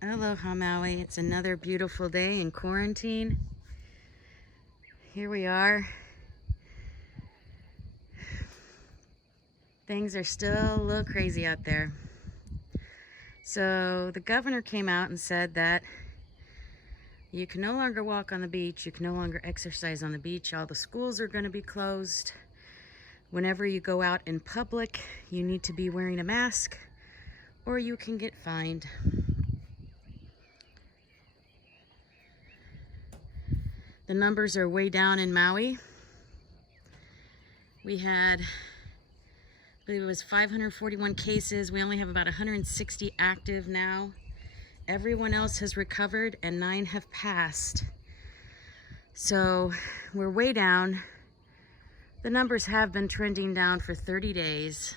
Aloha Maui. It's another beautiful day in quarantine. Here we are. Things are still a little crazy out there. So the governor came out and said that you can no longer walk on the beach, you can no longer exercise on the beach, all the schools are going to be closed. Whenever you go out in public, you need to be wearing a mask or you can get fined. The numbers are way down in Maui. We had, I believe it was 541 cases. We only have about 160 active now. Everyone else has recovered and 9 have passed. So we're way down. The numbers have been trending down for 30 days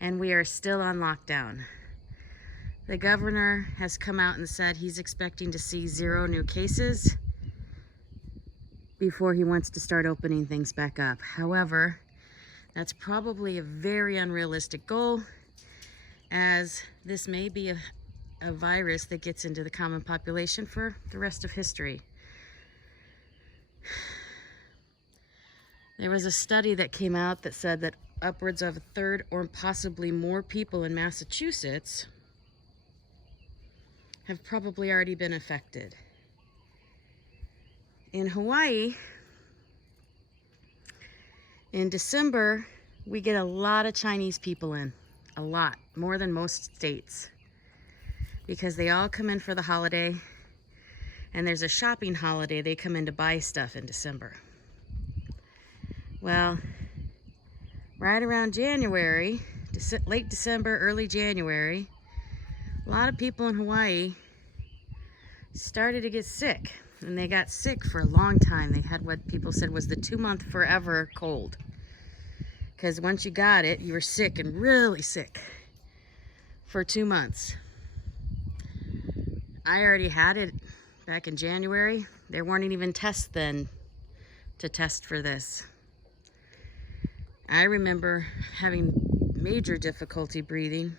and we are still on lockdown. The governor has come out and said he's expecting to see 0 new cases before he wants to start opening things back up. However, that's probably a very unrealistic goal, as this may be a virus that gets into the common population for the rest of history. There was a study that came out that said that upwards of a third or possibly more people in Massachusetts have probably already been affected. In Hawaii, in December, we get a lot of Chinese people in. A lot, more than most states. Because they all come in for the holiday, and there's a shopping holiday. They come in to buy stuff in December. Well, right around January, late December, early January, a lot of people in Hawaii started to get sick. And they got sick for a long time. They had what people said was the 2-month forever cold. Because once you got it, you were sick and really sick for 2 months. I already had it back in January. There weren't even tests then to test for this. I remember having major difficulty breathing.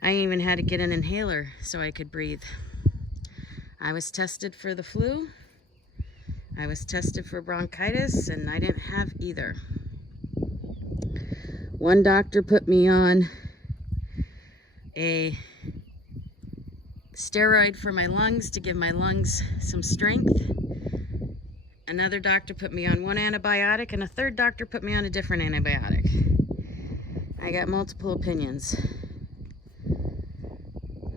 I even had to get an inhaler so I could breathe. I was tested for the flu. I was tested for bronchitis, and I didn't have either. One doctor put me on a steroid for my lungs to give my lungs some strength. Another doctor put me on one antibiotic, and a third doctor put me on a different antibiotic. I got multiple opinions.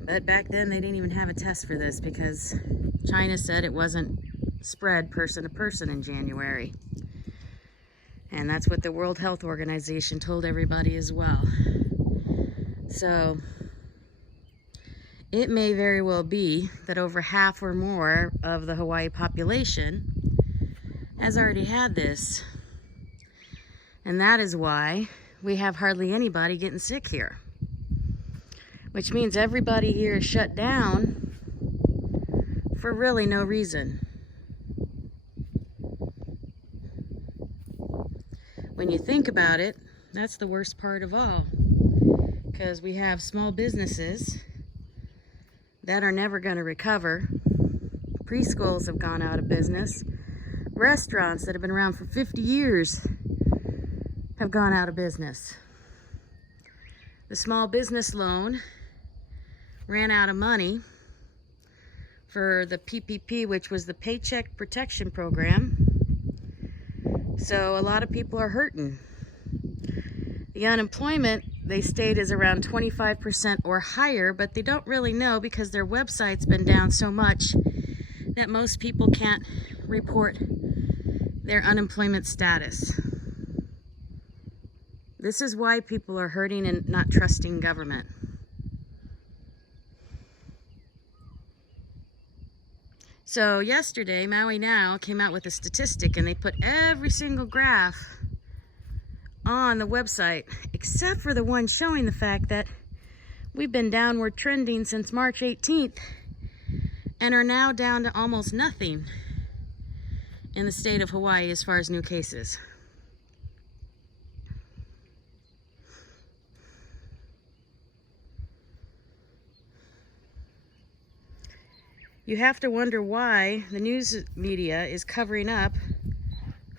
But back then they didn't even have a test for this because China said it wasn't spread person to person in January. And that's what the World Health Organization told everybody as well. So it may very well be that over half or more of the Hawaii population has already had this. And that is why we have hardly anybody getting sick here. Which means everybody here is shut down for really no reason. When you think about it, that's the worst part of all. Because we have small businesses that are never going to recover. Preschools have gone out of business. Restaurants that have been around for 50 years have gone out of business. The small business loan ran out of money for the PPP, which was the Paycheck Protection Program. So a lot of people are hurting. The unemployment, they state, is around 25% or higher, but they don't really know because their website's been down so much that most people can't report their unemployment status. This is why people are hurting and not trusting government. So yesterday, Maui Now came out with a statistic and they put every single graph on the website, except for the one showing the fact that we've been downward trending since March 18th and are now down to almost nothing in the state of Hawaii as far as new cases. you have to wonder why the news media is covering up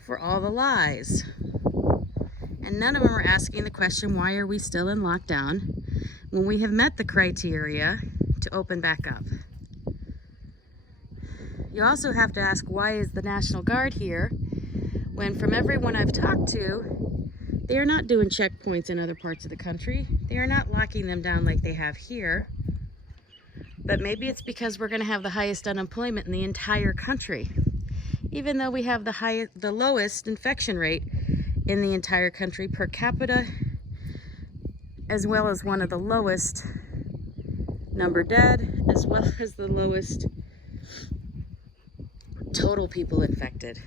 for all the lies. And none of them are asking the question, why are we still in lockdown when we have met the criteria to open back up? You also have to ask, why is the National Guard here when from everyone I've talked to, they are not doing checkpoints in other parts of the country. They are not locking them down like they have here. But maybe it's because we're going to have the highest unemployment in the entire country, even though we have the lowest infection rate in the entire country per capita, as well as one of the lowest number dead, as well as the lowest total people infected.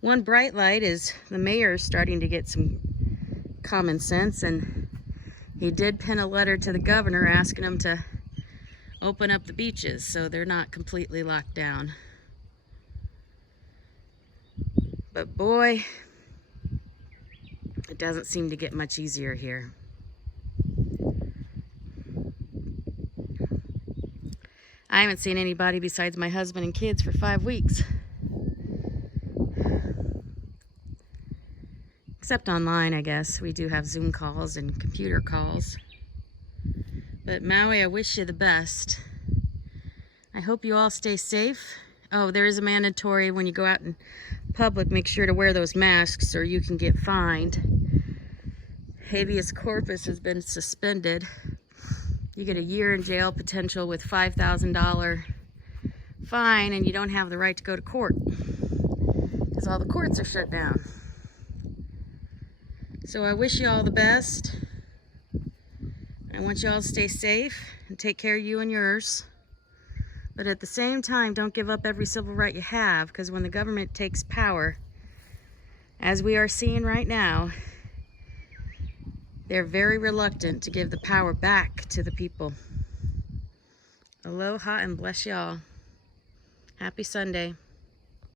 One bright light is the mayor starting to get some common sense, and he did pen a letter to the governor asking him to open up the beaches so they're not completely locked down. But boy, it doesn't seem to get much easier here. I haven't seen anybody besides my husband and kids for 5 weeks. Except online, I guess. We do have Zoom calls and computer calls. But Maui, I wish you the best. I hope you all stay safe. Oh, there is a mandatory when you go out in public, make sure to wear those masks or you can get fined. Habeas corpus has been suspended. You get a year in jail potential with $5,000 fine, and you don't have the right to go to court because all the courts are shut down. So I wish you all the best. I want you all to stay safe and take care of you and yours. But at the same time, don't give up every civil right you have, because when the government takes power, as we are seeing right now, they're very reluctant to give the power back to the people. Aloha and bless y'all. Happy Sunday.